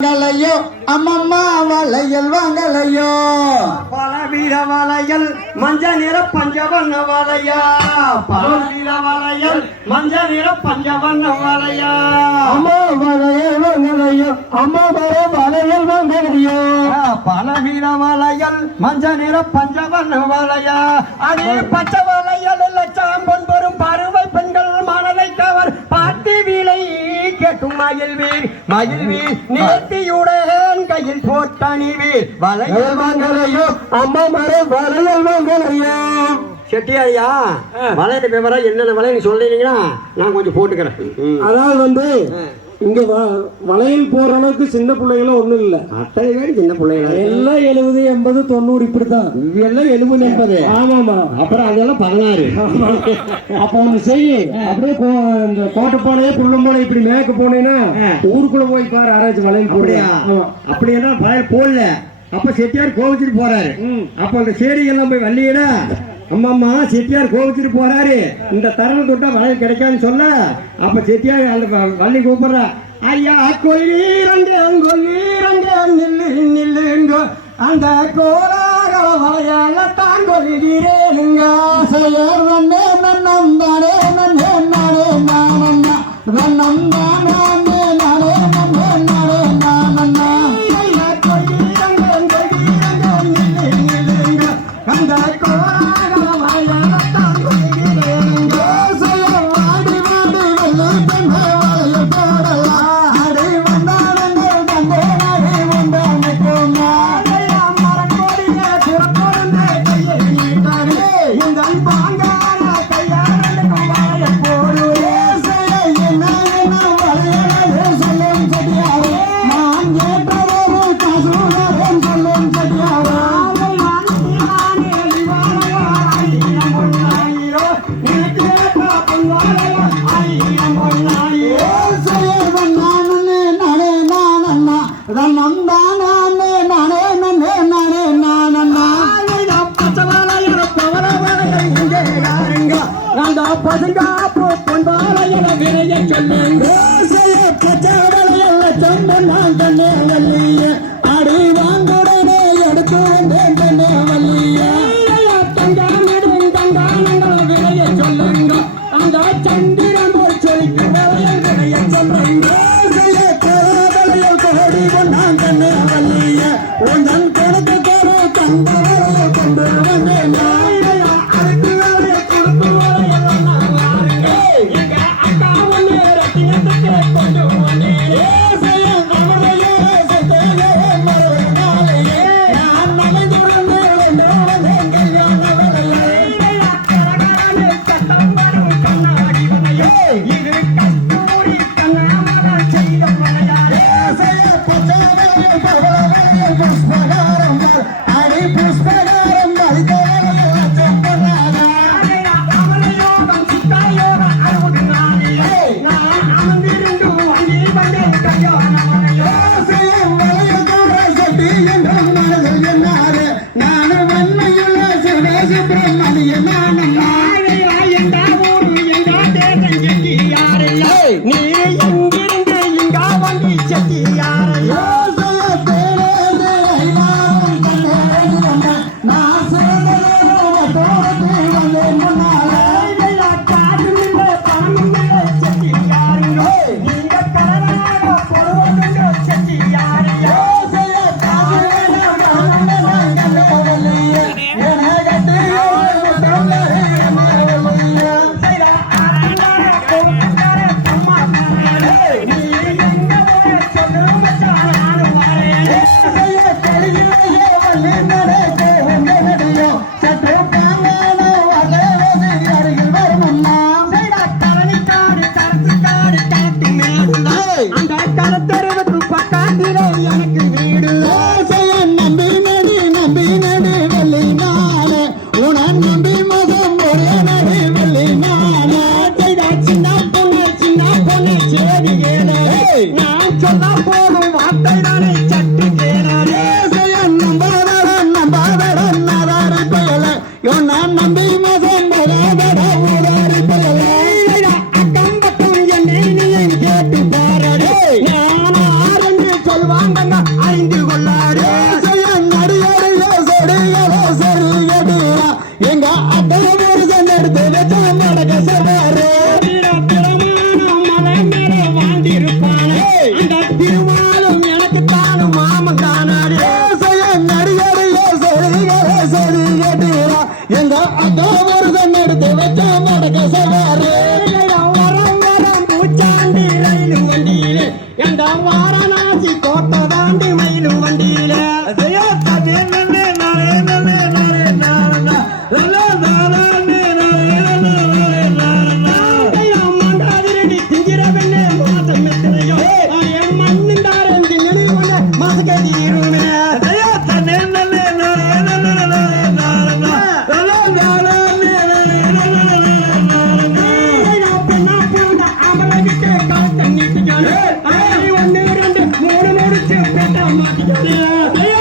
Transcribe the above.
வாங்கலையோ அம்மம்மா வளையல் வாங்கலையோ பலவீர வளையல் மஞ்ச நிற பஞ்சவண்ண வளையா பலவீர வளையல் மஞ்ச நிற பஞ்சவண்ண வளையா அம்மா வளையல் வாங்கலையோ அம்மா வளையல் வாங்கலையோ பலவீர வளையல் மஞ்ச நிற பஞ்சவண்ண வளையா அதே பச்சை வளையல் லட்சம் பொன்பெரும் பருவை பெண்கள் மனதை கவர் பார்த்து விலை கேட்டும் மகிழ்வீர் நேர்த்தியுடன் கையில் போட்டணிவீர் வளையல் வாங்கலையோ அம்மா வளையல் வாங்கலையோ. செட்டியாரியா வளையல் விவரம் என்னென்ன வளையல் நீ சொல்றீங்கன்னா நான் கொஞ்சம் போட்டுக்கிறேன். அதாவது இங்க வளையல் போற அளவுக்கு சின்ன பிள்ளைகளும் ஒண்ணும் இல்ல, அத்தனை பேர் சின்ன பிள்ளைகள் எல்லாம் 70, 80, 90 இப்படித்தான். எல்லாம் 70, 80. ஆமாமா. அப்புறம் அதெல்லாம் 16. அப்ப ஒண்ணு செய்ய அப்படியே இந்த கோட்டைப்பாளையே புள்ளம்பாளையம் இப்படி மேய்க்க போனேன்னா ஊருக்குள்ள போய் பாரு யாராச்சும் வளையல் போடுறியா. அப்படியெல்லாம் வளையல் போடல. அப்ப செட்டியார் கோவிச்சுட்டு போறாரு. அப்ப அந்த சேரிகள்லாம் போய் வள்ளியடா அம்மா செட்டியார் கோவிச்சுட்டு போறாரு, இந்த தரம் தொட்டா வளையல் கிடைக்காதுன்னு சொல்ல அப்ப செட்டியார் அந்த வள்ளி கூப்பிடுறா, ஐயா கொல்லீரங்க நில்லுங்க அந்த கோலாக வளையல தான் கொள்கிறேனுங்க சொல்வாங்க சம்பந்தம் அறிந்து கொள்ளாரு நடிகரையோ சொடிகளோ சரியடியா எங்க அத்தை புருஷன் எடுத்து வச்ச நடக்க சொன்னாரு மலை மேல வாழ்ந்திருப்பானே அந்த திருமாலும் எனக்கு தானும் மாமன் தானாரு நடிகரையோ சொடிகளோ சரியடியா எங்க அத்தை புருஷன் எடுத்து வச்ச நடக்க சொன்னாரு பூச்சாண்டி ரயிலு வண்டியிலே எந்த வாரணாசி கோட்டை தாண்டி மயிலு வண்டியிலே ஒன்று ரெண்டு மூணு முடிச்சு மாட்டிக்கானே